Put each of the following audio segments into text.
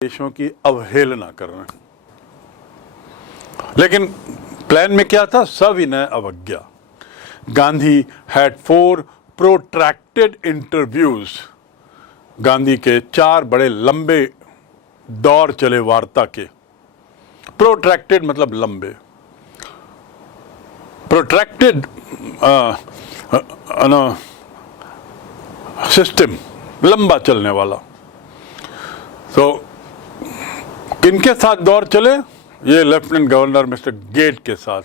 देशों की अवहेलना कर रहे हैं। लेकिन प्लान में क्या था? सविनय अवज्ञा। Gandhi had 4 protracted interviews. Gandhi के 4 बड़े लंबे दौर चले वार्ता के। प्रोट्रैक्टेड मतलब लंबे, प्रोट्रैक्टेड सिस्टम, लंबा चलने वाला। तो किनके साथ दौर चले? ये लेफ्टिनेंट गवर्नर मिस्टर गेट के साथ,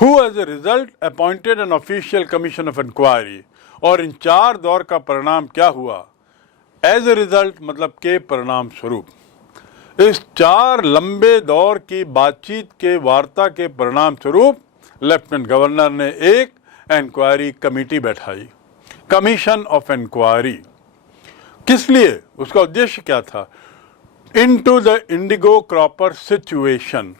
who as a result appointed an official commission of inquiry. और इन 4 दौर का परिणाम क्या हुआ? एज ए रिजल्ट मतलब के परिणाम स्वरूप, इस 4 लंबे दौर की बातचीत के वार्ता के परिणाम स्वरूप लेफ्टिनेंट गवर्नर ने एक इंक्वायरी कमेटी बैठाई, कमीशन ऑफ इंक्वायरी। किस लिए? उसका उद्देश्य क्या था? Into the indigo cropper situation.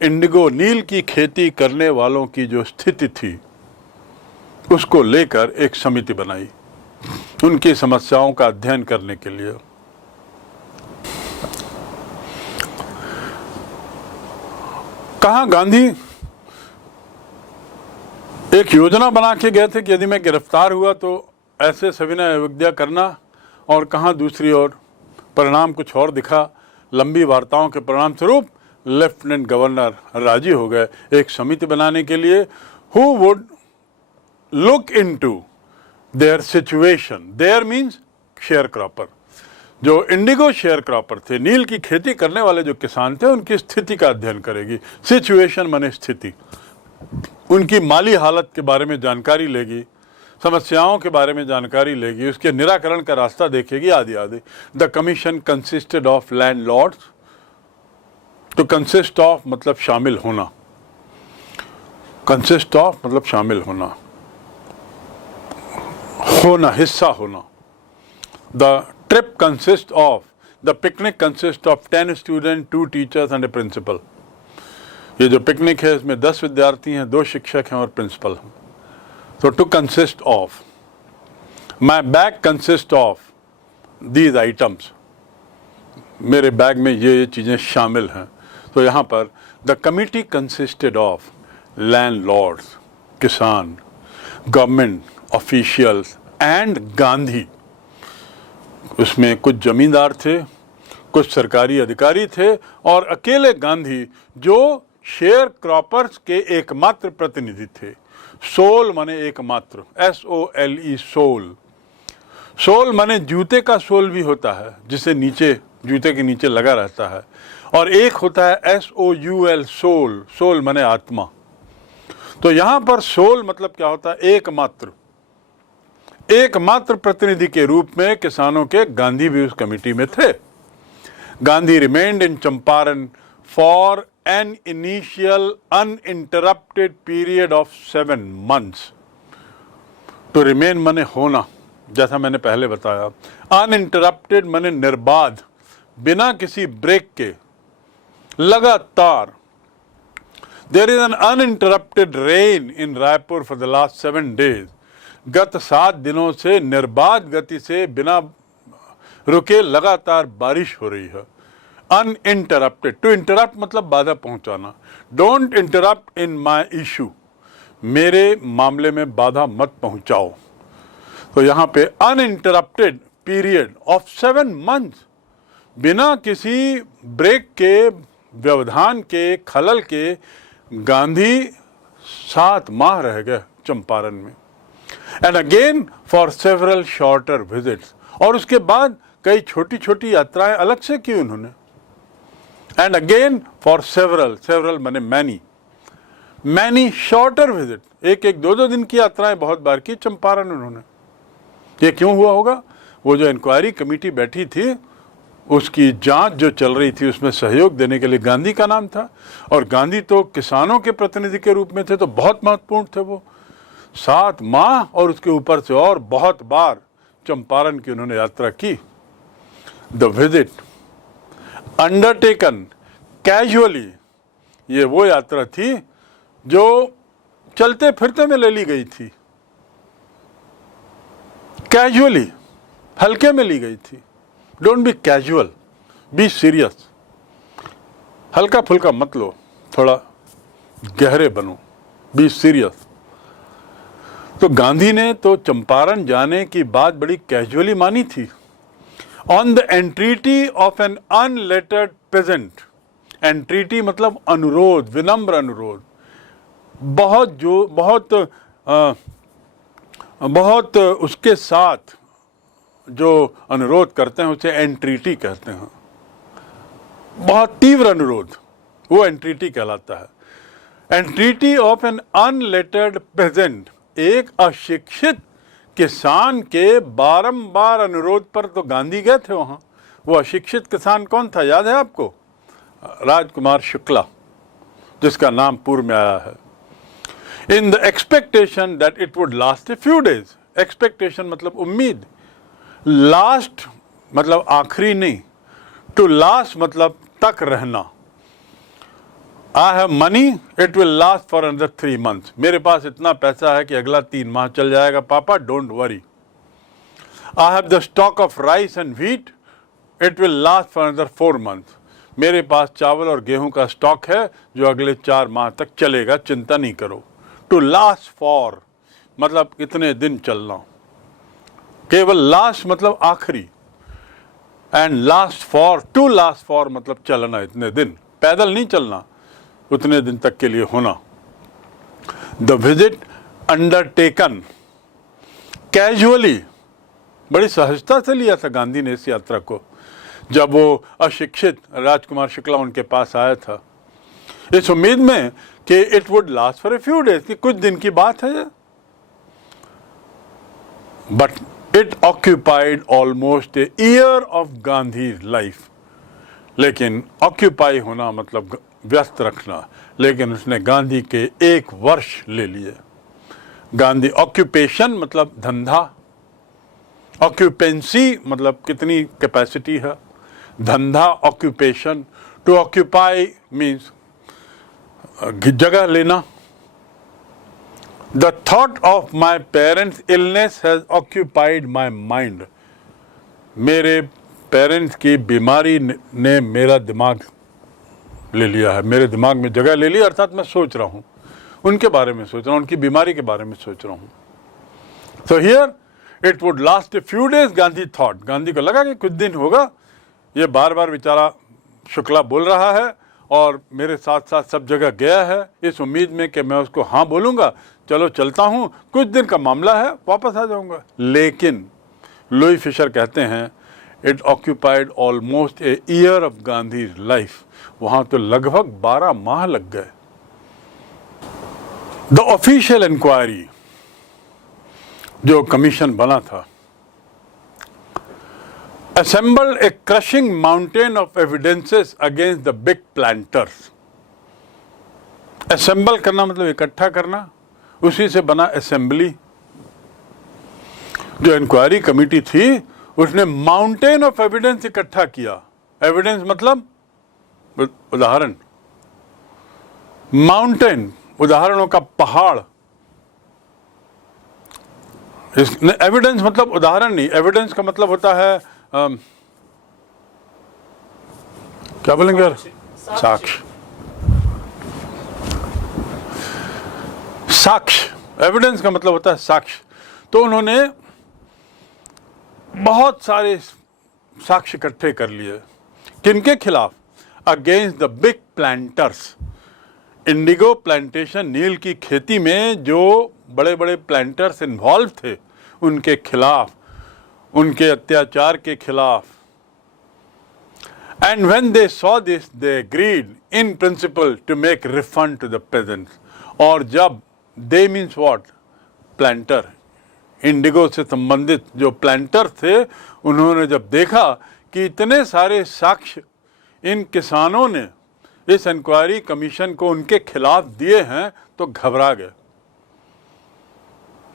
Indigo नील की खेती करने वालों की जो स्थिति थी उसको लेकर एक समिति बनाई, उनकी समस्याओं का अध्ययन करने के लिए। कहा गांधी एक योजना बना के गए थे कि यदि मैं गिरफ्तार हुआ तो ऐसे सविनय अवज्ञा करना, और कहाँ दूसरी ओर परिणाम कुछ और दिखा। लंबी वार्ताओं के परिणाम स्वरूप लेफ्टिनेंट गवर्नर राजी हो गए एक समिति बनाने के लिए, who would look into their situation. Their means sharecropper, जो इंडिगो शेयर क्रॉपर थे, नील की खेती करने वाले जो किसान थे, उनकी स्थिति का अध्ययन करेगी। सिचुएशन माने स्थिति, उनकी माली हालत के बारे में जानकारी लेगी, समस्याओं के बारे में जानकारी लेगी, उसके निराकरण का रास्ता देखेगी, आदि आदि। The commission consisted of landlords. तो कंसिस्ट ऑफ मतलब शामिल होना, कंसिस्ट ऑफ मतलब शामिल होना, होना हिस्सा होना। The trip consist of, the picnic consist of 10 student, 2 teachers and a principal. ये जो पिकनिक है इसमें 10 विद्यार्थी हैं, 2 शिक्षक हैं और प्रिंसिपल हैं। So to consist of, my bag consist of these items. मेरे बैग में ये चीज़ें शामिल हैं। तो यहाँ पर the committee consisted of landlords, किसान, government officials and गांधी। उसमें कुछ जमींदार थे, कुछ सरकारी अधिकारी थे और अकेले गांधी जो शेयर क्रॉपर्स के एकमात्र प्रतिनिधि थे। सोल माने एकमात्र, SOLE सोल। सोल माने जूते का सोल भी होता है जिसे नीचे, जूते के नीचे लगा रहता है, और एक होता है SOUL सोल। सोल माने आत्मा। तो यहां पर सोल मतलब क्या होता है? एकमात्र। एकमात्र प्रतिनिधि के रूप में किसानों के गांधी भी उस कमेटी में थे। Gandhi remained in Champaran for an initial uninterrupted period of 7 months. To remain माने होना, जैसा मैंने पहले बताया। Uninterrupted माने निर्बाध, बिना किसी ब्रेक के, लगातार। There is an uninterrupted rain in Raipur for the last 7 days. गत 7 दिनों से निर्बाध गति से बिना रुके लगातार बारिश हो रही है। अनइंटरप्टेड, टू इंटरप्ट मतलब बाधा पहुंचाना। Don't interrupt in my issue, मेरे मामले में बाधा मत पहुंचाओ। तो यहाँ पे अनइंटरप्टेड पीरियड ऑफ 7 months, बिना किसी ब्रेक के, व्यवधान के, खलल के गांधी 7 माह रह गए चंपारण में। And again for several shorter visits, और उसके बाद कई छोटी छोटी यात्राएं अलग से की उन्होंने। And again for several माने many shorter visit, 1-1, 2-2 दिन की यात्राएं बहुत बार की चंपारण उन्होंने। ये क्यों हुआ होगा? वो जो इंक्वायरी कमेटी बैठी थी उसकी जांच जो चल रही थी उसमें सहयोग देने के लिए गांधी का नाम था, और गांधी तो किसानों के प्रतिनिधि के रूप में थे, तो बहुत महत्वपूर्ण थे वो। 7 माह और उसके ऊपर से और बहुत बार चंपारण की उन्होंने यात्रा की। द विजिट अंडरटेकन कैजुअली, ये वो यात्रा थी जो चलते फिरते में ले ली गई थी, कैजुअली, हल्के में ली गई थी। Don't be casual, be serious, हल्का फुल्का मत लो, थोड़ा गहरे बनो, बी सीरियस। तो गांधी ने तो चंपारण जाने की बात बड़ी कैजुअली मानी थी। On the entreaty of an unlettered peasant, entreaty मतलब अनुरोध, विनम्र अनुरोध, बहुत उसके साथ जो अनुरोध करते हैं उसे एंट्रीटी कहते हैं। बहुत तीव्र अनुरोध, वो एंट्रीटी कहलाता है। एंट्रीटी ऑफ एन अनलेटर्ड पेजेंट, एक अशिक्षित किसान के बारंबार अनुरोध पर तो गांधी गए थे वहां। वो अशिक्षित किसान कौन था, याद है आपको? राजकुमार शुक्ला, जिसका नाम पूर्व में आया है। In the expectation that it would last a few days, expectation मतलब उम्मीद, लास्ट मतलब आखिरी नहीं, टू लास्ट मतलब तक रहना। I have money, it will last for another 3 months, मेरे पास इतना पैसा है कि अगला 3 माह चल जाएगा पापा, don't worry. I have the stock of rice and wheat, it will last for another 4 months, मेरे पास चावल और गेहूं का स्टॉक है जो अगले 4 माह तक चलेगा, चिंता नहीं करो। टू लास्ट फॉर मतलब इतने दिन चलना, केवल लास्ट मतलब आखिरी, and last for, to last for मतलब चलना इतने दिन, पैदल नहीं चलना, उतने दिन तक के लिए होना। द विजिट अंडरटेकन कैजुअली, बड़ी सहजता से लिया था गांधी ने इस यात्रा को। जब वो अशिक्षित राजकुमार शुक्ला उनके पास आया था, इस उम्मीद में कि it would last for a few days, कि कुछ दिन की बात है। But it occupied almost a year of Gandhi life, लेकिन ऑक्यूपाई होना मतलब व्यस्त रखना, लेकिन उसने गांधी के 1 वर्ष ले लिए। गांधी, ऑक्यूपेशन मतलब धंधा, ऑक्यूपेंसी मतलब कितनी कैपेसिटी है, धंधा ऑक्यूपेशन। टू ऑक्यूपाई मीन्स जगह लेना। The thought of my parents illness has occupied my mind, मेरे पेरेंट्स की बीमारी ने मेरा दिमाग ले लिया है, मेरे दिमाग में जगह ले ली, अर्थात मैं सोच रहा हूँ उनके बारे में, सोच रहा हूँ उनकी बीमारी के बारे में सोच रहा हूँ। तो here it would last a few days, Gandhi thought, Gandhi को लगा कि कुछ दिन होगा, ये बार बार बेचारा शुक्ला बोल रहा है और मेरे साथ साथ सब जगह गया है, इस उम्मीद में कि मैं उसको हाँ बोलूँगा, चलो चलता हूँ, कुछ दिन का मामला है, वापस आ जाऊँगा। लेकिन लुई फिशर कहते हैं it occupied almost a year of Gandhi life, वहाँ तो लगभग 12 माह लग गए। द ऑफिशियल इंक्वायरी, जो कमीशन बना था, assembled a crushing mountain of evidences against the big planters. assemble करना मतलब इकट्ठा करना, उसी से बना असेंबली। जो इंक्वायरी कमेटी थी उसने माउंटेन ऑफ एविडेंस इकट्ठा किया। एविडेंस मतलब उदाहरण, माउंटेन उदाहरणों का पहाड़। एविडेंस मतलब उदाहरण नहीं, एविडेंस का मतलब होता है क्या बोलेंगे यार, साक्ष्य। साक्ष्य, एविडेंस का मतलब होता है साक्ष्य। तो उन्होंने बहुत सारे साक्ष्य इकट्ठे कर लिए। किनके खिलाफ? Against the big planters. Indigo plantation, नील की खेती में जो बड़े बड़े प्लांटर्स इन्वॉल्व थे उनके खिलाफ, उनके अत्याचार के खिलाफ। And when they saw this they agreed in principle to make refund to the peasants. और जब they means what, planter, indigo से संबंधित जो प्लांटर थे, उन्होंने जब देखा कि इतने सारे साक्ष्य इन किसानों ने इस इंक्वायरी कमीशन को उनके खिलाफ दिए हैं तो घबरा गए।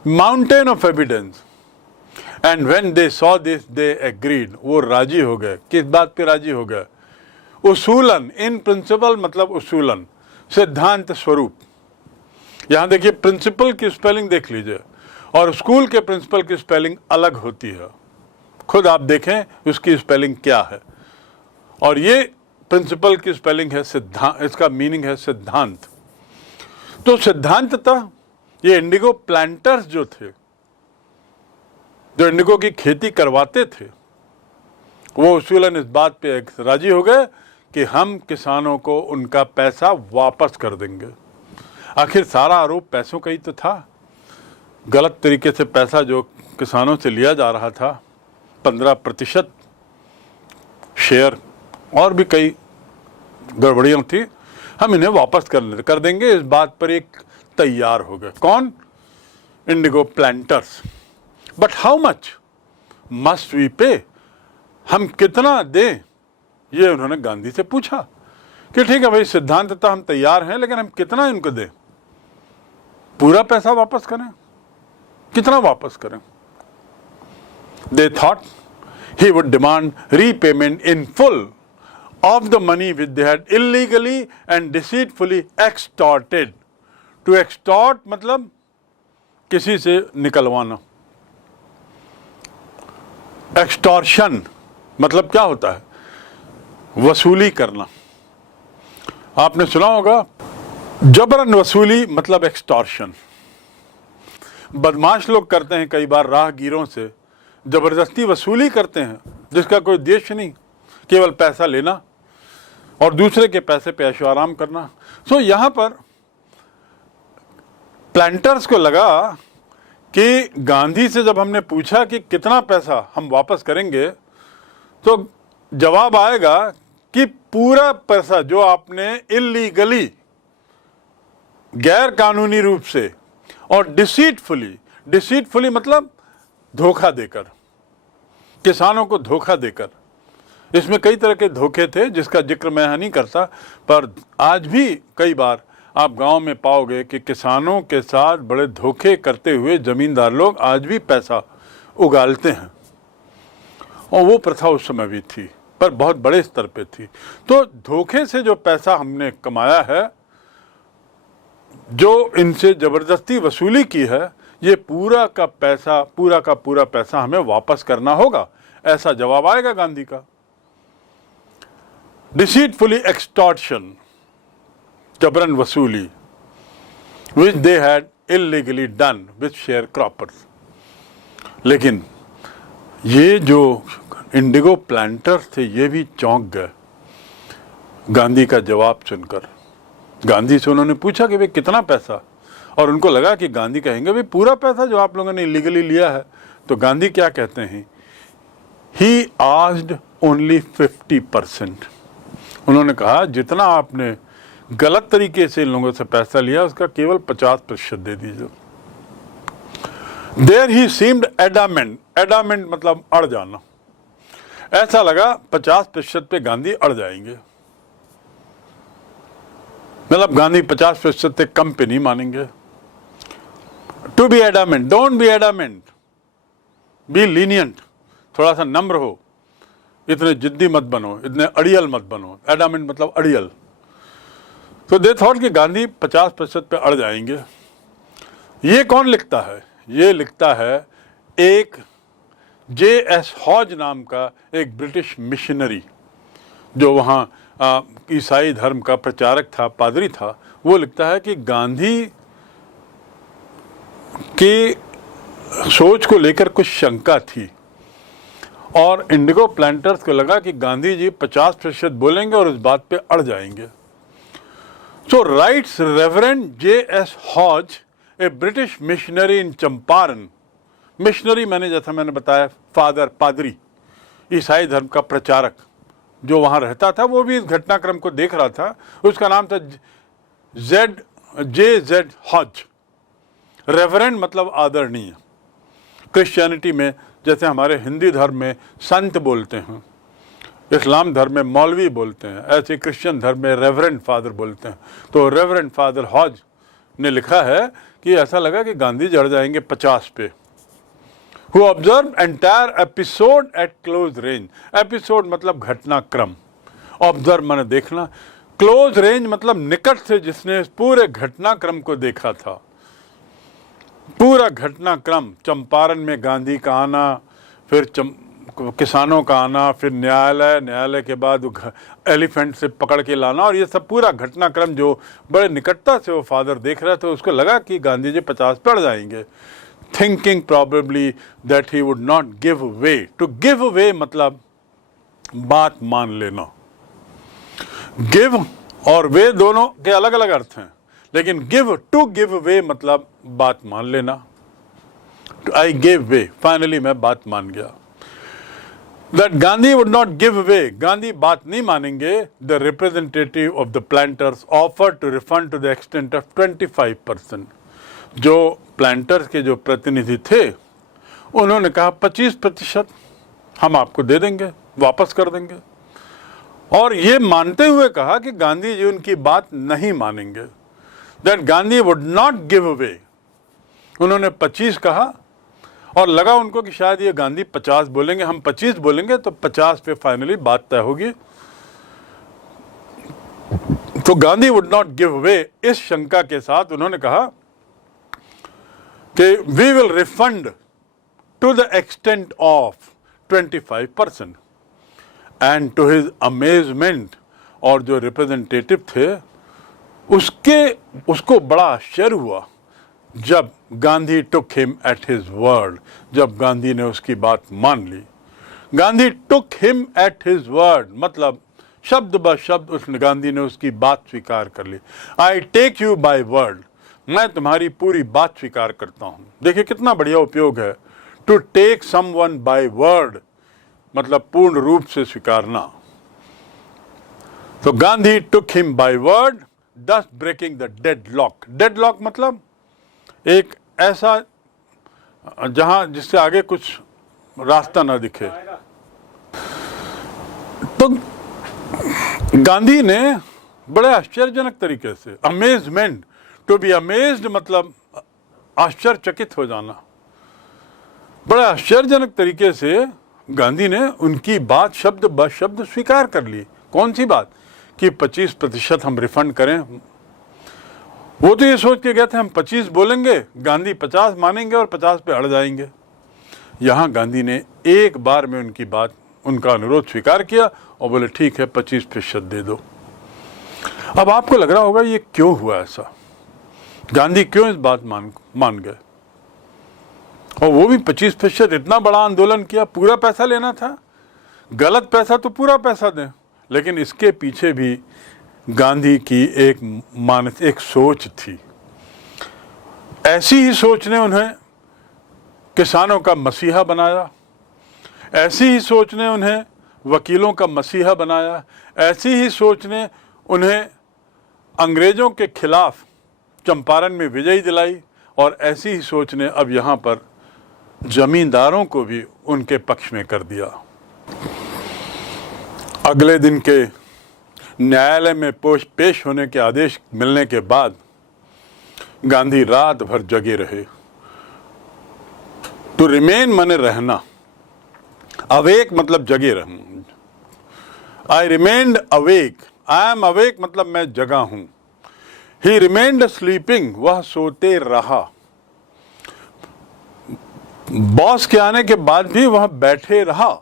Mountain of evidence. And when they saw this they agreed, वो राजी हो गए। किस बात पे राजी हो गए? उसूलन, इन प्रिंसिपल मतलब उसूलन, सिद्धांत स्वरूप। यहां देखिए प्रिंसिपल की स्पेलिंग देख लीजिए और स्कूल के प्रिंसिपल की स्पेलिंग अलग होती है। खुद आप देखें उसकी स्पेलिंग क्या है। और ये प्रिंसिपल की स्पेलिंग है सिद्धांत, इसका मीनिंग है सिद्धांत। तो सिद्धांततः ये इंडिगो प्लांटर्स जो थे, जो इंडिगो की खेती करवाते थे, वो उसूलन इस बात पे राजी हो गए कि हम किसानों को उनका पैसा वापस कर देंगे। आखिर सारा आरोप पैसों का ही तो था। गलत तरीके से पैसा जो किसानों से लिया जा रहा था, 15% शेयर और भी कई गड़बड़ियाँ थी, हम इन्हें वापस कर देंगे। इस बात पर एक तैयार हो गए। कौन? Indigo planters. But how much must we pay? हम कितना दें? ये उन्होंने गांधी से पूछा कि ठीक है भाई, सिद्धांततः हम तैयार हैं, लेकिन हम कितना इनको दें? पूरा पैसा वापस करें? कितना वापस करें? They thought he would demand repayment in full of the money which they had illegally and deceitfully extorted. To extort मतलब किसी से निकलवाना। Extortion मतलब क्या होता है? वसूली करना। आपने सुना होगा, जबरन वसूली मतलब एक्सटॉर्शन। बदमाश लोग करते हैं कई बार, राहगीरों से जबरदस्ती वसूली करते हैं, जिसका कोई उद्देश्य नहीं, केवल पैसा लेना और दूसरे के पैसे पे ऐशो आराम करना। सो यहाँ पर प्लांटर्स को लगा कि गांधी से जब हमने पूछा कि कितना पैसा हम वापस करेंगे, तो जवाब आएगा कि पूरा पैसा जो आपने इलीगली, गैर कानूनी रूप से और डिसीटफुली मतलब धोखा देकर, किसानों को धोखा देकर। इसमें कई तरह के धोखे थे जिसका जिक्र मैं यहाँ नहीं करता, पर आज भी कई बार आप गांव में पाओगे कि किसानों के साथ बड़े धोखे करते हुए जमींदार लोग आज भी पैसा उगालते हैं। और वो प्रथा उस समय भी थी, पर बहुत बड़े स्तर पे थी। तो धोखे से जो पैसा हमने कमाया है, जो इनसे जबरदस्ती वसूली की है, ये पूरा का पूरा पैसा हमें वापस करना होगा, ऐसा जवाब आएगा गांधी का। डिसीटफुली एक्सटॉर्शन, जबरन वसूली, which they had illegally done with sharecroppers. लेकिन ये जो इंडिगो प्लांटर्स थे, ये भी चौंक गए गांधी का जवाब सुनकर। गांधी से उन्होंने पूछा कि भाई कितना पैसा, और उनको लगा कि गांधी कहेंगे भाई पूरा पैसा जो आप लोगों ने इलीगली लिया है। तो गांधी क्या कहते हैं? He asked only 50%। उन्होंने कहा जितना आपने गलत तरीके से इन लोगों से पैसा लिया, उसका केवल 50% दे दीजिए। देयर ही सीम्ड एडामेंट मतलब अड़ जाना। ऐसा लगा 50% पे गांधी अड़ जाएंगे, मतलब गांधी 50% से कम पे नहीं मानेंगे। To be adamant, don't be adamant, be lenient, थोड़ा सा नम्र हो, इतने जिद्दी मत बनो, इतने अड़ियल मत बनो। एडामेंट मतलब अड़ियल। तो दे थॉट कि गांधी 50% पे अड़ जाएंगे। ये कौन लिखता है? ये लिखता है एक J.S. हॉज नाम का एक ब्रिटिश मिशनरी, जो वहाँ ईसाई धर्म का प्रचारक था, पादरी था। वो लिखता है कि गांधी की सोच को लेकर कुछ शंका थी, और इंडिगो प्लांटर्स को लगा कि गांधी जी 50% बोलेंगे और इस बात पे अड़ जाएंगे। So rights reverend J.S. हॉज, ए ब्रिटिश मिशनरी इन चंपारण। मिशनरी जैसा मैंने बताया, फादर, पादरी, ईसाई धर्म का प्रचारक जो वहाँ रहता था, वो भी इस घटनाक्रम को देख रहा था। उसका नाम था J.Z. हॉज। रेवरेंड मतलब आदरणीय। क्रिश्चियनिटी में जैसे हमारे हिंदी धर्म में संत बोलते हैं, इस्लाम धर्म में मौलवी बोलते हैं, ऐसे क्रिश्चियन धर्म में रेवरेंड फादर बोलते हैं। तो रेवरेंड फादर हॉज ने लिखा है कि ऐसा लगा कि गांधी जड़ जाएंगे 50 पे। Who observed entire episode at close range. Episode मतलब घटनाक्रम, ऑब्जर्व माने देखना, क्लोज रेंज मतलब निकट से जिसने पूरे घटनाक्रम को देखा था। पूरा घटनाक्रम, चंपारण में गांधी का आना, फिर किसानों का आना, फिर न्यायालय के बाद एलिफेंट से पकड़ के लाना, और ये सब पूरा घटनाक्रम जो बड़े निकटता से वो फादर देख रहे थे, उसको लगा कि गांधी जी 50 पड़ जाएंगे, thinking probably that he would not give way. To give way मतलब बात मान लेना। गिव और वे दोनों के अलग अलग अर्थ हैं, लेकिन टू गिव वे मतलब बात मान लेना। आई गिव वे, फाइनली मैं बात मान गया। That Gandhi would not give way, Gandhi बात नहीं मानेंगे। The representative of the planters offered to refund to the extent of 25%। जो प्लांटर्स के जो प्रतिनिधि थे उन्होंने कहा 25% हम आपको दे देंगे, वापस कर देंगे, और ये मानते हुए कहा कि गांधी जी उनकी बात नहीं मानेंगे। That Gandhi would not give way, उन्होंने 25 कहा, और लगा उनको कि शायद ये गांधी 50 बोलेंगे, हम 25 बोलेंगे तो 50 पे फाइनली बात तय होगी। तो Gandhi would not give way, इस शंका के साथ उन्होंने कहा कि we will refund to the extent of 25%। And to his amazement, और जो रिप्रेजेंटेटिव थे उसको बड़ा आश्चर्य हुआ जब Gandhi took him at his word, जब गांधी ने उसकी बात मान ली। Gandhi took him at his word मतलब शब्द ब शब्द उसने गांधी ने उसकी बात स्वीकार कर ली। I take you by word, मैं तुम्हारी पूरी बात स्वीकार करता हूं। देखिए कितना बढ़िया उपयोग है, to take someone by word मतलब पूर्ण रूप से स्वीकारना। तो Gandhi took him by word, thus breaking the deadlock. Deadlock मतलब एक ऐसा जहां जिससे आगे कुछ रास्ता ना दिखे। तो गांधी ने बड़े आश्चर्यजनक तरीके से, अमेजमेंट, टू बी अमेज्ड मतलब आश्चर्यचकित हो जाना, बड़े आश्चर्यजनक तरीके से गांधी ने उनकी बात शब्द ब शब्द स्वीकार कर ली। कौन सी बात? कि 25% हम रिफंड करें। वो तो ये सोच के गए थे हम 25 बोलेंगे, गांधी 50 मानेंगे और 50 पे अड़ जाएंगे। यहाँ गांधी ने एक बार में उनकी बात, उनका अनुरोध स्वीकार किया और बोले ठीक है 25% दे दो। अब आपको लग रहा होगा ये क्यों हुआ ऐसा, गांधी क्यों इस बात मान गए, और वो भी 25%। इतना बड़ा आंदोलन किया, पूरा पैसा लेना था, गलत पैसा तो पूरा पैसा दें। लेकिन इसके पीछे भी गांधी की एक सोच थी। ऐसी ही सोच ने उन्हें किसानों का मसीहा बनाया, ऐसी ही सोच ने उन्हें वकीलों का मसीहा बनाया, ऐसी ही सोच ने उन्हें अंग्रेजों के खिलाफ चंपारण में विजय दिलाई, और ऐसी ही सोच ने अब यहाँ पर जमींदारों को भी उनके पक्ष में कर दिया। अगले दिन के न्यायालय में पेश होने के आदेश मिलने के बाद गांधी रात भर जगे रहे। टू रिमेन माने रहना, अवेक मतलब जगे रहना। आई remained awake, I am awake मतलब मैं जगा हूं। ही रिमेन्ड स्लीपिंग, वह सोते रहा। बॉस के आने के बाद भी वह बैठे रहा।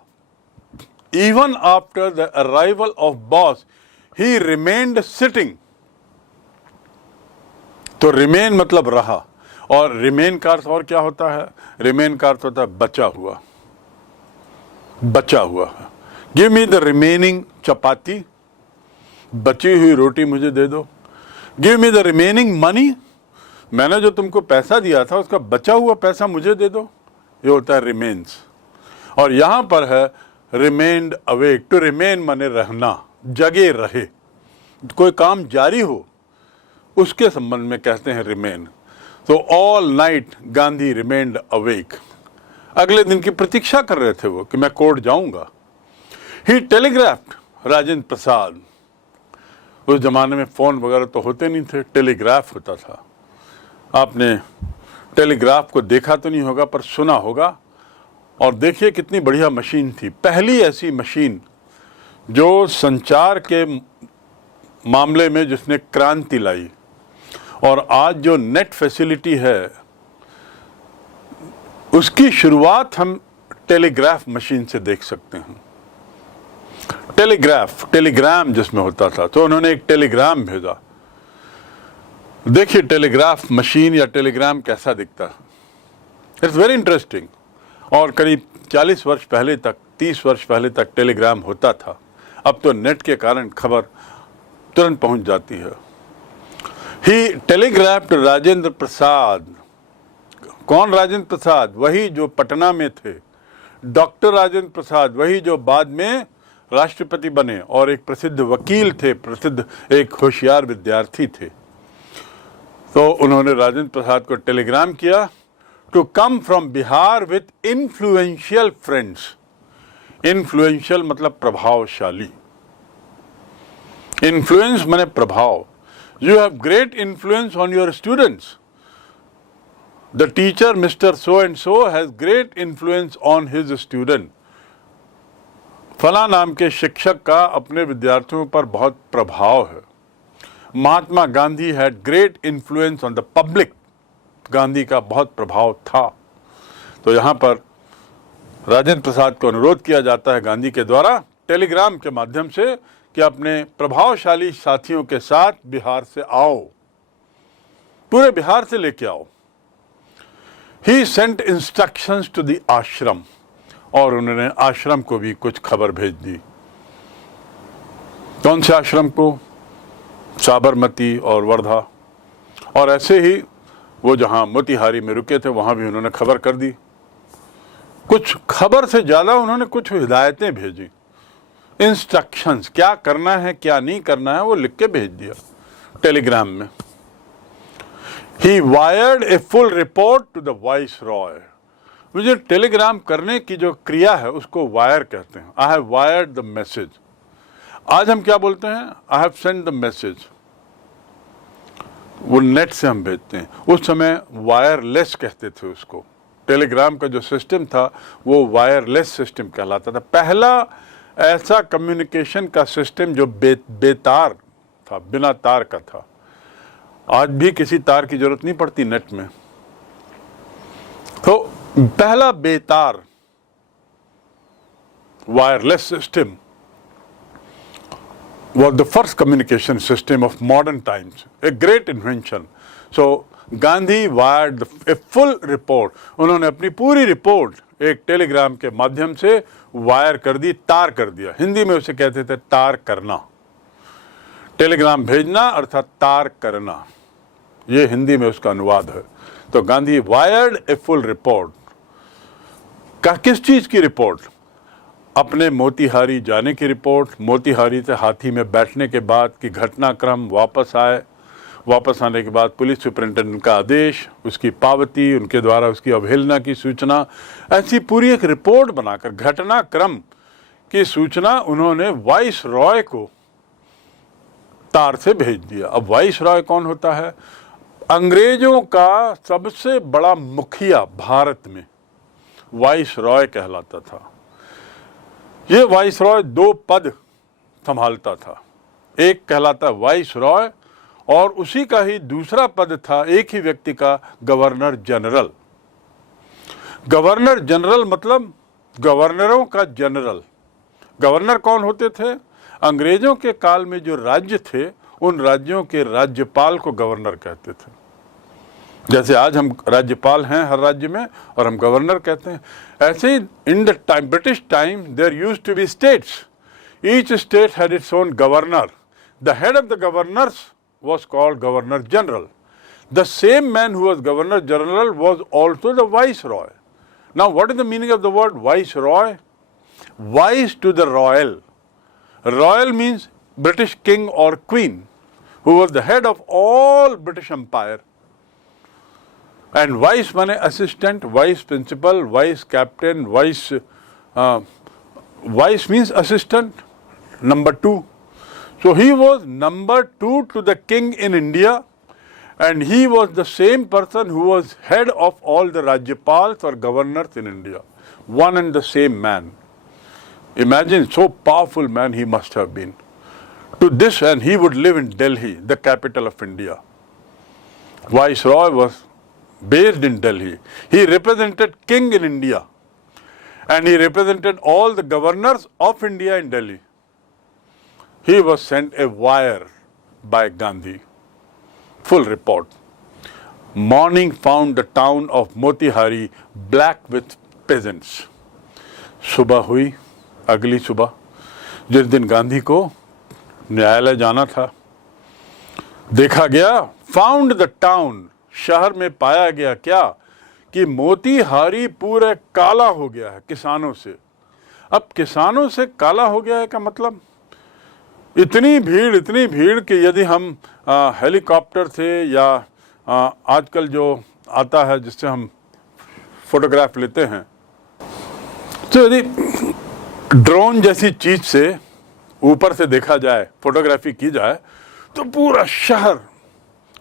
Even after the arrival of boss he remained sitting. तो रिमेन मतलब रहा, और रिमेन का अर्थ और क्या होता है? रिमेन का अर्थ होता है बचा हुआ, बचा हुआ। गिव मी द रिमेनिंग चपाती, बची हुई रोटी मुझे दे दो। Give me the remaining money, मैंने जो तुमको पैसा दिया था उसका बचा हुआ पैसा मुझे दे दो। ये होता है रिमेन्स। और यहां पर है रिमेन्ड अवेक। टू रिमेन माने रहना, जगे रहे, कोई काम जारी हो उसके संबंध में कहते हैं रिमेन। तो all night Gandhi remained awake. अगले दिन की प्रतीक्षा कर रहे थे वो कि मैं कोर्ट जाऊंगा। ही टेलीग्राफ्ड राजेंद्र प्रसाद। उस जमाने में फोन वगैरह तो होते नहीं थे, टेलीग्राफ होता था। आपने टेलीग्राफ को देखा तो नहीं होगा पर सुना होगा, और देखिए कितनी बढ़िया मशीन थी। पहली ऐसी मशीन जो संचार के मामले में जिसने क्रांति लाई। और आज जो नेट फैसिलिटी है उसकी शुरुआत हम टेलीग्राफ मशीन से देख सकते हैं। टेलीग्राम जिसमें होता था, तो उन्होंने एक टेलीग्राम भेजा। देखिए टेलीग्राफ मशीन या टेलीग्राम कैसा दिखता है। It's very interesting. और करीब 40 वर्ष पहले तक, 30 वर्ष पहले तक टेलीग्राम होता था। अब तो नेट के कारण खबर तुरंत पहुंच जाती है। ही टेलीग्राफ्ड राजेंद्र प्रसाद। कौन राजेंद्र प्रसाद? वही जो पटना में थे, डॉक्टर राजेंद्र प्रसाद, वही जो बाद में राष्ट्रपति बने और एक प्रसिद्ध वकील थे, प्रसिद्ध एक होशियार विद्यार्थी थे। तो उन्होंने राजेंद्र प्रसाद को टेलीग्राम किया to come from Bihar with influential friends. Influential मतलब प्रभावशाली, इन्फ्लुएंस माने प्रभाव। You have great influence on your students. The teacher mister so and so has great influence on his student. फला नाम के शिक्षक का अपने विद्यार्थियों पर बहुत प्रभाव है। Mahatma Gandhi had great influence on the public. Gandhi का बहुत प्रभाव था। तो यहाँ पर राजेंद्र प्रसाद को अनुरोध किया जाता है गांधी के द्वारा टेलीग्राम के माध्यम से कि अपने प्रभावशाली साथियों के साथ बिहार से आओ, पूरे बिहार से लेके आओ। ही सेंट इंस्ट्रक्शंस टू द आश्रम। और उन्होंने आश्रम को भी कुछ खबर भेज दी। कौन से आश्रम को? साबरमती और वर्धा। और ऐसे ही वो जहां मोतिहारी में रुके थे वहां भी उन्होंने खबर कर दी। कुछ खबर से ज्यादा उन्होंने कुछ हिदायतें भेजी, इंस्ट्रक्शंस, क्या करना है क्या नहीं करना है वो लिख के भेज दिया टेलीग्राम में। He wired a full report to the viceroy. मुझे टेलीग्राम करने की जो क्रिया है उसको वायर कहते हैं। I have wired the message. आज हम क्या बोलते हैं? I have send the message. वो नेट से हम भेजते हैं। उस समय वायरलेस कहते थे उसको। टेलीग्राम का जो सिस्टम था वो वायरलेस सिस्टम कहलाता था। पहला ऐसा कम्युनिकेशन का सिस्टम जो बेतार था, बिना तार का था। आज भी किसी तार की जरूरत नहीं पड़ती नेट में। तो पहला बेतार wireless system was the first communication system of modern times, a great invention. So Gandhi wired a full report. उन्होंने अपनी पूरी रिपोर्ट एक टेलीग्राम के माध्यम से वायर कर दी, तार कर दिया। हिंदी में उसे कहते थे तार करना। टेलीग्राम भेजना अर्थात तार करना, ये हिंदी में उसका अनुवाद है। तो Gandhi wired a full report. का किस चीज की रिपोर्ट? अपने मोतिहारी जाने की रिपोर्ट, मोतिहारी से हाथी में बैठने के बाद की घटनाक्रम, वापस आने के बाद पुलिस सुपरिटेंडेंट का आदेश, उसकी पावती, उनके द्वारा उसकी अवहेलना की सूचना, ऐसी पूरी एक रिपोर्ट बनाकर घटनाक्रम की सूचना उन्होंने वाइस रॉय को तार से भेज दिया। अब वाइस रॉय कौन होता है? अंग्रेजों का सबसे बड़ा मुखिया भारत में वाइस रॉय कहलाता था। ये वाइस रॉय दो पद संभालता था, एक कहलाता वाइस रॉय और उसी का ही दूसरा पद था एक ही व्यक्ति का, गवर्नर जनरल। गवर्नर जनरल मतलब गवर्नरों का जनरल। गवर्नर कौन होते थे? अंग्रेजों के काल में जो राज्य थे उन राज्यों के राज्यपाल को गवर्नर कहते थे। जैसे आज हम राज्यपाल हैं हर राज्य में और हम गवर्नर कहते हैं, ऐसे ही in the time, British time, there used to be states. Each state had its own governor. The head of the governors was called Governor General. The same man who was Governor General was also the Viceroy. Now what is the meaning of the word Viceroy? Vice to the royal. Royal means British king or queen, who was the head of all British Empire. And vice means assistant, vice principal, vice captain, vice means assistant, number 2. So he was number 2 to the king in India, and he was the same person who was head of all the Rajyapals or governors in India. One and the same man. Imagine, so powerful man he must have been. To this, and he would live in Delhi, the capital of India. Viceroy was based in Delhi. He represented king in India. and he represented all the governors of India in Delhi. He was sent a wire by Gandhi. Full report. Morning found the town of Motihari black with peasants. सुबह हुई, अगली सुबह, जिस दिन गांधी को न्यायालय जाना था, देखा गया, फाउंड द टाउन, शहर में पाया गया क्या कि मोतीहारी पूरा काला हो गया है किसानों से। अब किसानों से काला हो गया है का मतलब इतनी भीड़ कि यदि हम हेलीकॉप्टर से या आजकल जो आता है जिससे हम फोटोग्राफ लेते हैं, तो यदि ड्रोन जैसी चीज से ऊपर से देखा जाए, फोटोग्राफी की जाए, तो पूरा शहर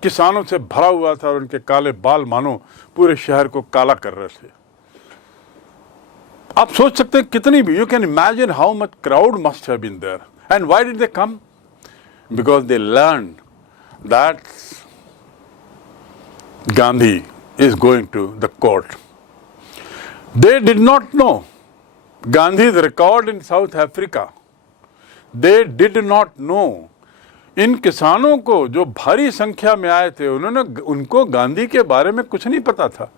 किसानों से भरा हुआ था और उनके काले बाल मानो पूरे शहर को काला कर रहे थे। आप सोच सकते हैं कितनी भी, you can imagine how much crowd must have been there. And why did they come? Because they learn that Gandhi is going to the court. They did not know Gandhi's record in South Africa. They did not know. इन किसानों को जो भारी संख्या में आए थे, उनको गांधी के बारे में कुछ नहीं पता था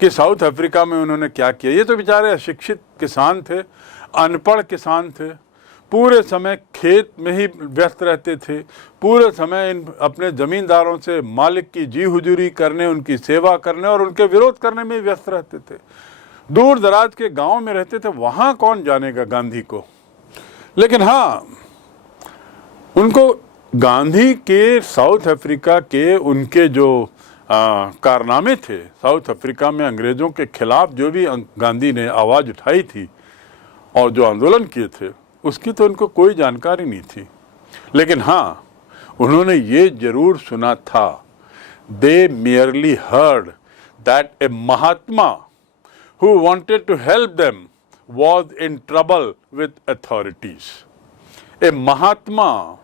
कि साउथ अफ्रीका में उन्होंने क्या किया। ये तो बेचारे अशिक्षित किसान थे, अनपढ़ किसान थे, पूरे समय खेत में ही व्यस्त रहते थे, पूरे समय इन अपने जमींदारों से मालिक की जी हुजूरी करने, उनकी सेवा करने और उनके विरोध करने में व्यस्त रहते थे। दूर दराज के गांव में रहते थे, वहां कौन जानेगा गांधी को। लेकिन हाँ, उनको गांधी के साउथ अफ्रीका के उनके जो कारनामे थे, साउथ अफ्रीका में अंग्रेजों के खिलाफ जो भी गांधी ने आवाज़ उठाई थी और जो आंदोलन किए थे, उसकी तो उनको कोई जानकारी नहीं थी। लेकिन हाँ, उन्होंने ये जरूर सुना था, दे merely heard that a Mahatma who wanted to help them was in trouble with authorities. A महात्मा,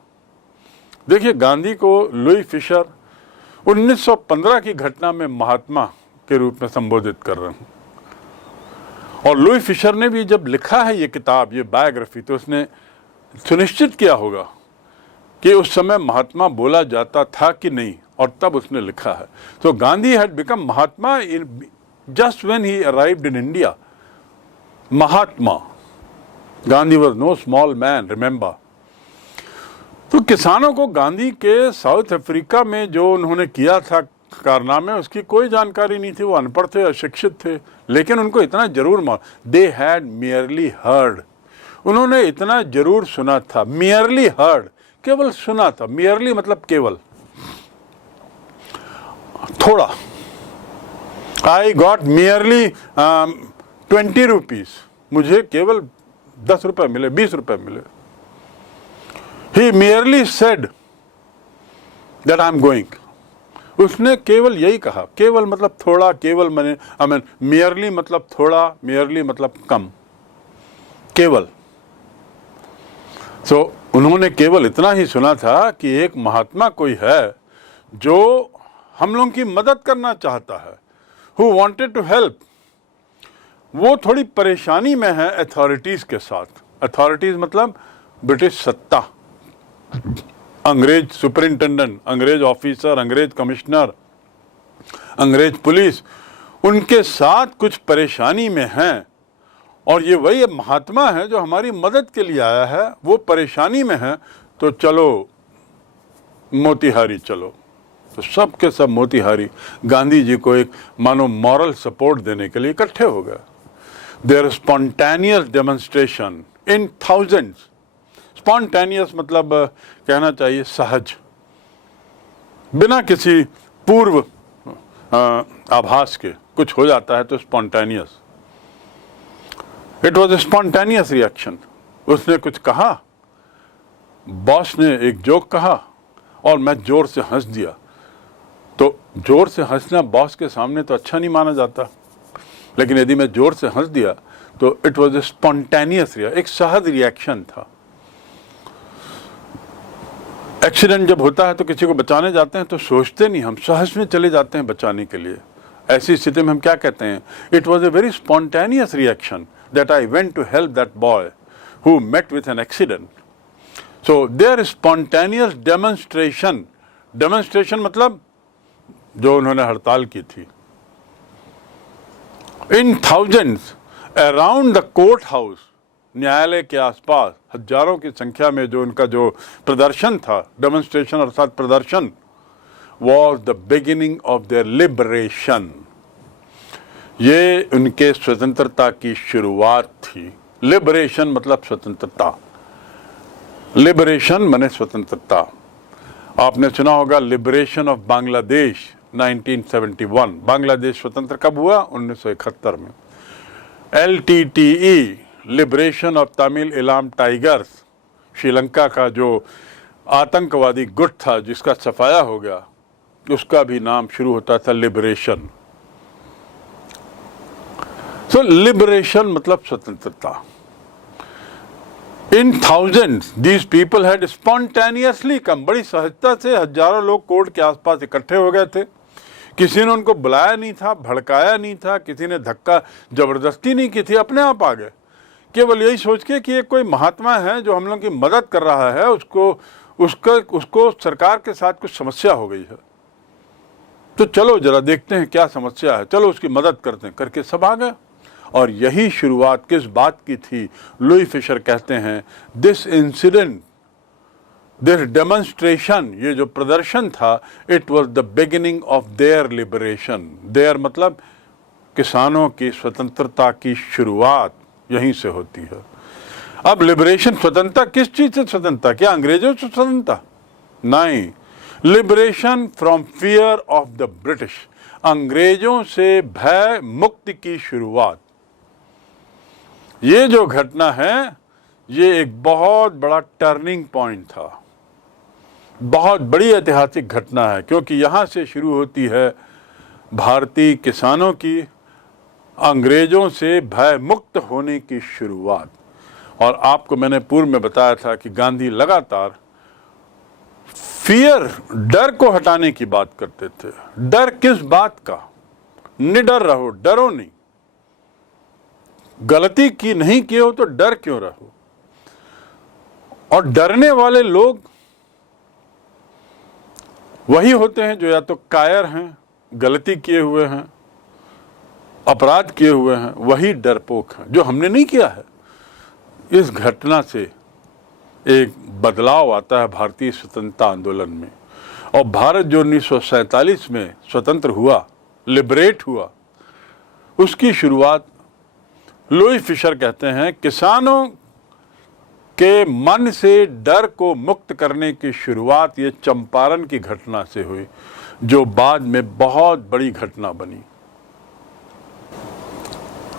देखिए गांधी को लुई फिशर 1915 की घटना में महात्मा के रूप में संबोधित कर रहे हैं। और लुई फिशर ने भी जब लिखा है ये किताब, ये बायोग्राफी, तो उसने सुनिश्चित किया होगा कि उस समय महात्मा बोला जाता था कि नहीं, और तब उसने लिखा है। तो Gandhi had become Mahatma just when he arrived in India. Mahatma, Gandhi was know small man, remember. तो किसानों को गांधी के साउथ अफ्रीका में जो उन्होंने किया था कारनामे, उसकी कोई जानकारी नहीं थी। वो अनपढ़ थे, अशिक्षित थे, लेकिन उनको इतना जरूर दे हैड मियरली हर्ड, उन्होंने इतना जरूर सुना था। मियरली हर्ड, केवल सुना था। मियरली मतलब केवल, थोड़ा। आई गॉट मियरली 20 रुपीज, मुझे केवल 10 रुपए मिले, 20 रुपए मिले। He merely said that I am going, उसने केवल यही कहा। केवल मतलब थोड़ा, केवल मैंने मियरली मतलब थोड़ा, मियरली मतलब कम, केवल। सो उन्होंने केवल इतना ही सुना था कि एक महात्मा कोई है जो हम लोगों की मदद करना चाहता है, हु वांटेड टू हेल्प। वो थोड़ी परेशानी में है अथॉरिटीज के साथ। अथॉरिटीज मतलब ब्रिटिश सत्ता, अंग्रेज सुपरिंटेंडेंट, अंग्रेज ऑफिसर, अंग्रेज कमिश्नर, अंग्रेज पुलिस, उनके साथ कुछ परेशानी में हैं। और ये वही महात्मा है जो हमारी मदद के लिए आया है, वो परेशानी में है, तो चलो मोतीहारी चलो। तो सब के सब मोतीहारी गांधी जी को एक मानो मॉरल सपोर्ट देने के लिए इकट्ठे हो गए। There spontaneous demonstration in thousands. Spontaneous मतलब कहना चाहिए सहज, बिना किसी पूर्व आभास के कुछ हो जाता है तो spontaneous. It was a spontaneous reaction. उसने कुछ कहा, बॉस ने एक जोक कहा और मैं जोर से हंस दिया। तो जोर से हंसना बॉस के सामने तो अच्छा नहीं माना जाता, लेकिन यदि मैं जोर से हंस दिया तो इट वॉज ए स्पॉन्टेनियस, एक सहज रिएक्शन था। एक्सीडेंट जब होता है तो किसी को बचाने जाते हैं तो सोचते नहीं, हम सहज में चले जाते हैं बचाने के लिए। ऐसी स्थिति में हम क्या कहते हैं? It was a very spontaneous reaction, that I went to help that boy who met with an accident. So their spontaneous demonstration मतलब जो उन्होंने हड़ताल की थी, in thousands around the court house, न्यायालय के आसपास हजारों की संख्या में जो उनका जो प्रदर्शन था, डेमोन्स्ट्रेशन अर्थात प्रदर्शन, was the beginning of their liberation. ये उनके स्वतंत्रता की शुरुआत थी. लिबरेशन मतलब स्वतंत्रता. लिबरेशन माने स्वतंत्रता. आपने सुना होगा लिबरेशन ऑफ बांग्लादेश 1971. बांग्लादेश स्वतंत्र कब हुआ? 1971 में. LTTE liberation of Tamil Ilam tigers, Sri Lanka का जो आतंकवादी गुट था जिसका सफाया हो गया, उसका भी नाम शुरू होता था लिबरेशन. सो लिबरेशन मतलब स्वतंत्रता. In thousands these people had spontaneously come. बड़ी सहजता से हजारों लोग कोर्ट के आसपास इकट्ठे हो गए थे. किसी ने उनको बुलाया नहीं था, भड़काया नहीं था, किसी ने धक्का जबरदस्ती नहीं की थी, अपने आप आ गए, केवल यही सोच के कि ये कोई महात्मा है जो हम लोगों की मदद कर रहा है, उसको सरकार के साथ कुछ समस्या हो गई है, तो चलो जरा देखते हैं क्या समस्या है, चलो उसकी मदद करते हैं, करके सब आ गए. और यही शुरुआत किस बात की थी? लुई फिशर कहते हैं दिस इंसिडेंट, दिस डेमोन्स्ट्रेशन, ये जो प्रदर्शन था, it was the beginning of their liberation. Their मतलब किसानों की स्वतंत्रता की शुरुआत यहीं से होती है. अब लिबरेशन, स्वतंत्रता किस चीज से स्वतंत्रता? क्या अंग्रेजों से स्वतंत्रता? नहीं. Liberation from fear of the British, अंग्रेजों से भय मुक्ति की शुरुआत. ये जो घटना है, ये एक बहुत बड़ा टर्निंग पॉइंट था, बहुत बड़ी ऐतिहासिक घटना है, क्योंकि यहां से शुरू होती है भारतीय किसानों की अंग्रेजों से भय मुक्त होने की शुरुआत. और आपको मैंने पूर्व में बताया था कि गांधी लगातार फियर, डर को हटाने की बात करते थे. डर किस बात का? निडर रहो, डरो नहीं. गलती की नहीं की हो तो डर क्यों रहो? और डरने वाले लोग वही होते हैं जो या तो कायर हैं, गलती किए हुए हैं, अपराध किए हुए हैं, वही डरपोक हैं, जो हमने नहीं किया है. इस घटना से एक बदलाव आता है भारतीय स्वतंत्रता आंदोलन में. और भारत जो 1947 में स्वतंत्र हुआ, लिबरेट हुआ, उसकी शुरुआत लुई फिशर कहते हैं किसानों के मन से डर को मुक्त करने की शुरुआत ये चंपारण की घटना से हुई, जो बाद में बहुत बड़ी घटना बनी.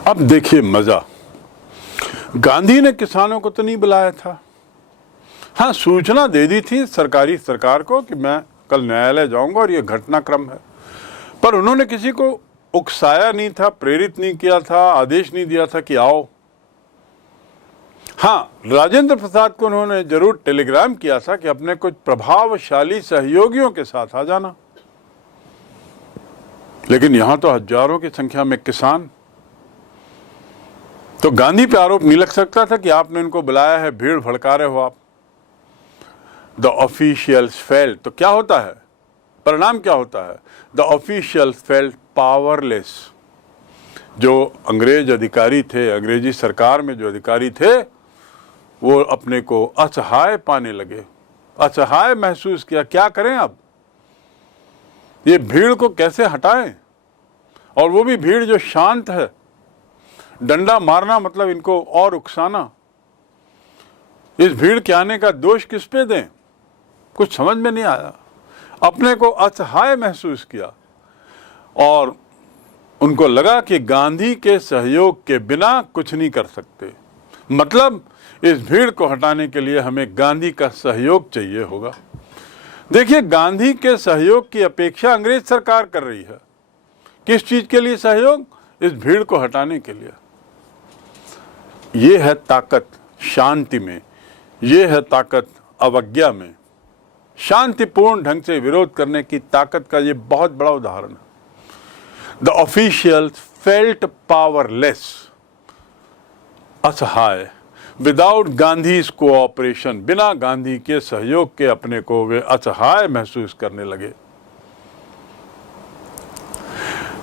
अब देखिए मजा, गांधी ने किसानों को तो नहीं बुलाया था. हाँ, सूचना दे दी थी सरकार को कि मैं कल न्यायालय जाऊंगा और ये घटनाक्रम है, पर उन्होंने किसी को उकसाया नहीं था, प्रेरित नहीं किया था, आदेश नहीं दिया था कि आओ. हाँ, राजेंद्र प्रसाद को उन्होंने जरूर टेलीग्राम किया था कि अपने कुछ प्रभावशाली सहयोगियों के साथ आ जाना. लेकिन यहां तो हजारों की संख्या में किसान, तो गांधी पे आरोप नहीं लग सकता था कि आपने उनको बुलाया है, भीड़ भड़का रहे हो आप. द ऑफिशियल्स फेल्ट, तो क्या होता है, परिणाम क्या होता है? The officials felt powerless. जो अंग्रेज अधिकारी थे, अंग्रेजी सरकार में जो अधिकारी थे, वो अपने को असहाय पाने लगे, असहाय महसूस किया. क्या करें अब, ये भीड़ को कैसे हटाएं? और वो भी भीड़ जो शांत है. डंडा मारना मतलब इनको और उकसाना. इस भीड़ के आने का दोष किस पे दें? कुछ समझ में नहीं आया. अपने को असहाय महसूस किया और उनको लगा कि गांधी के सहयोग के बिना कुछ नहीं कर सकते. मतलब इस भीड़ को हटाने के लिए हमें गांधी का सहयोग चाहिए होगा. देखिए, गांधी के सहयोग की अपेक्षा अंग्रेज सरकार कर रही है. किस चीज के लिए सहयोग? इस भीड़ को हटाने के लिए. ये है ताकत शांति में, ये है ताकत अवज्ञा में. शांतिपूर्ण ढंग से विरोध करने की ताकत का ये बहुत बड़ा उदाहरण है. The officials felt powerless. असहाय, विदाउट गांधीज कोऑपरेशन, बिना गांधी के सहयोग के अपने को वे असहाय महसूस करने लगे।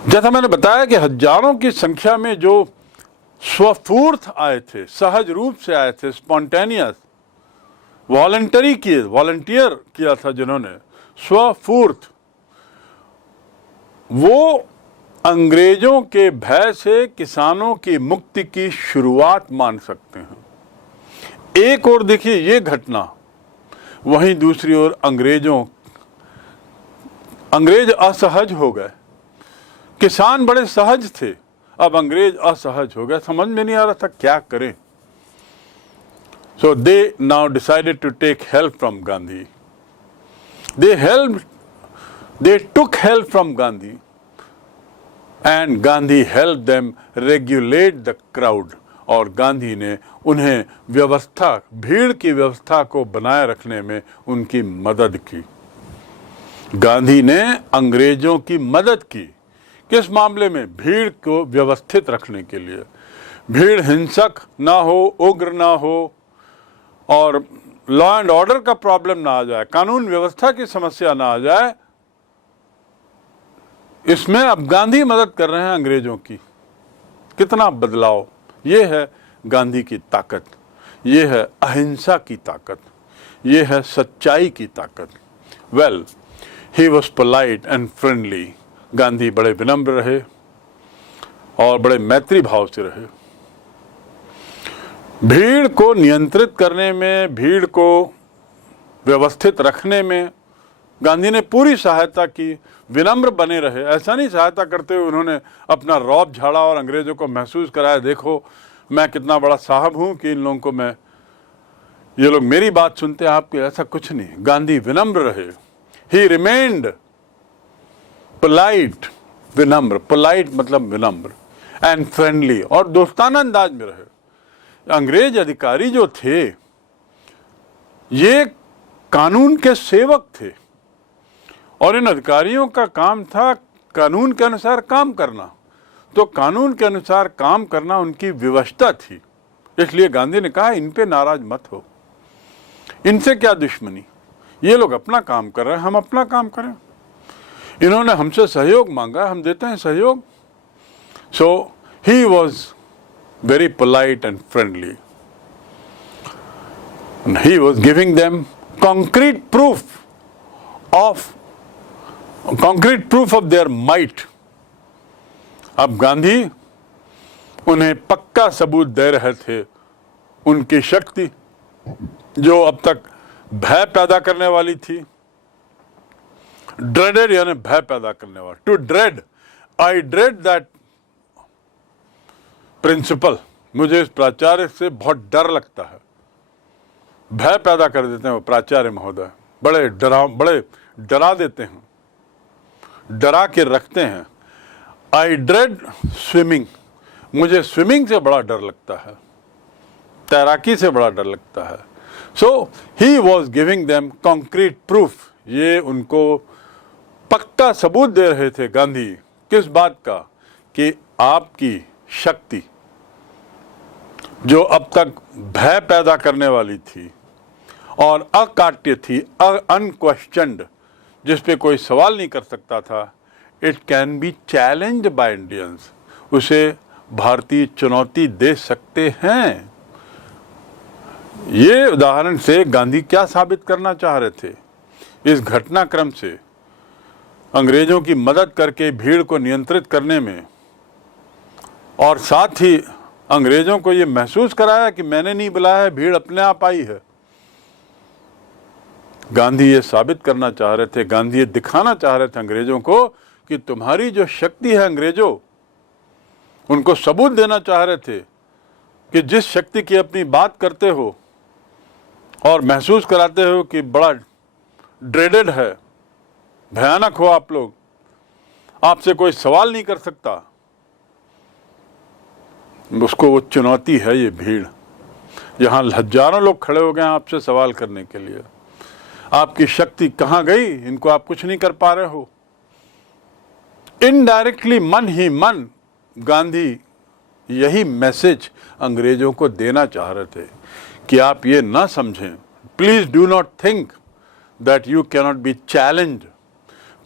जैसा मैंने बताया कि हजारों की संख्या में जो स्वफूर्त आए थे, सहज रूप से आए थे, स्पॉन्टेनियस, वॉलंटियर किया था जिन्होंने, स्वफूर्त, वो अंग्रेजों के भय से किसानों की मुक्ति की शुरुआत मान सकते हैं। एक और देखिए ये घटना, वहीं दूसरी ओर अंग्रेज असहज हो गए। किसान बड़े सहज थे, अब अंग्रेज असहज हो गए, समझ में नहीं आ रहा था क्या करें। So they now decided to take help from Gandhi. They took help from Gandhi, and Gandhi helped them regulate the crowd. और गांधी ने उन्हें व्यवस्था, भीड़ की व्यवस्था को बनाए रखने में उनकी मदद की। गांधी ने अंग्रेजों की मदद की, किस मामले में? भीड़ को व्यवस्थित रखने के लिए। भीड़ हिंसक ना हो, उग्र ना हो, और लॉ एंड ऑर्डर का प्रॉब्लम ना आ जाए, कानून व्यवस्था की समस्या ना आ जाए। इसमें अब गांधी मदद कर रहे हैं अंग्रेजों की। कितना बदलाव! ये है गांधी की ताकत, ये है अहिंसा की ताकत, ये है सच्चाई की ताकत। Well, he was polite and friendly. Gandhi बड़े विनम्र रहे और बड़े मैत्री भाव से रहे। भीड़ को नियंत्रित करने में, भीड़ को व्यवस्थित रखने में गांधी ने पूरी सहायता की। विनम्र बने रहे, ऐसा नहीं सहायता करते हुए उन्होंने अपना रौब झाड़ा और अंग्रेजों को महसूस कराया, देखो मैं कितना बड़ा साहब हूं कि इन लोगों को ये लोग मेरी बात सुनते हैं आपके। ऐसा कुछ नहीं, गांधी विनम्र रहे। ही रिमेन्ड पोलाइट, विनम्र, पोलाइट मतलब विनम्र, एंड फ्रेंडली, और दोस्ताना अंदाज में रहे। अंग्रेज अधिकारी जो थे ये कानून के सेवक थे, और इन अधिकारियों का काम था कानून के अनुसार काम करना। तो कानून के अनुसार काम करना उनकी विवशता थी। इसलिए गांधी ने कहा इन पे नाराज मत हो, इनसे क्या दुश्मनी, ये लोग अपना काम कर रहे हैं, हम अपना काम करें। इन्होंने हमसे सहयोग मांगा, हम देते हैं सहयोग। So he was very polite and friendly. And he was giving them concrete proof of their might. अब गांधी उन्हें पक्का सबूत दे रहे थे उनकी शक्ति, जो अब तक भय पैदा करने वाली थी। ड्रेडेड यानी भय पैदा करने वाला, to dread, I dread that principal, मुझे इस प्राचार्य से बहुत डर लगता है। भय पैदा कर देते हैं वो प्राचार्य महोदय, बड़े डरा देते हैं, डरा के रखते हैं। आई ड्रेड स्विमिंग, मुझे स्विमिंग से बड़ा डर लगता है, तैराकी से बड़ा डर लगता है। So he was giving them concrete proof, ये उनको पक्का सबूत दे रहे थे गांधी, किस बात का? कि आपकी शक्ति जो अब तक भय पैदा करने वाली थी और अकाट्य थी, अनक्वेश्चन्ड, जिस पे कोई सवाल नहीं कर सकता था, it can be challenged by Indians, उसे भारतीय चुनौती दे सकते हैं। ये उदाहरण से गांधी क्या साबित करना चाह रहे थे? इस घटनाक्रम से अंग्रेजों की मदद करके भीड़ को नियंत्रित करने में, और साथ ही अंग्रेजों को ये महसूस कराया कि मैंने नहीं बुलाया है, भीड़ अपने आप आई है। गांधी ये साबित करना चाह रहे थे, गांधी ये दिखाना चाह रहे थे अंग्रेजों को कि तुम्हारी जो शक्ति है, अंग्रेजों उनको सबूत देना चाह रहे थे कि जिस शक्ति की अपनी बात करते हो और महसूस कराते हो कि बड़ा ड्रेडेड है, भयानक हो आप लोग, आपसे कोई सवाल नहीं कर सकता, उसको वो चुनौती है ये भीड़। यहाँ हजारों लोग खड़े हो गए हैं आपसे सवाल करने के लिए, आपकी शक्ति कहाँ गई, इनको आप कुछ नहीं कर पा रहे हो। इनडायरेक्टली, मन ही मन गांधी यही मैसेज अंग्रेजों को देना चाह रहे थे कि आप ये ना समझें, please do not think that you cannot be challenged,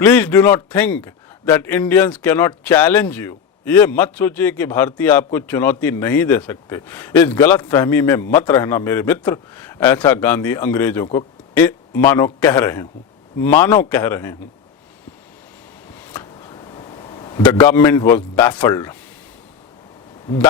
please do not think that Indians cannot challenge you. ये मत सोचिए कि भारतीय आपको चुनौती नहीं दे सकते। इस गलत फहमी में मत रहना मेरे मित्र। ऐसा गांधी अंग्रेजों को मानो कह रहे हूं, मानो कह रहे हूं। The government was baffled.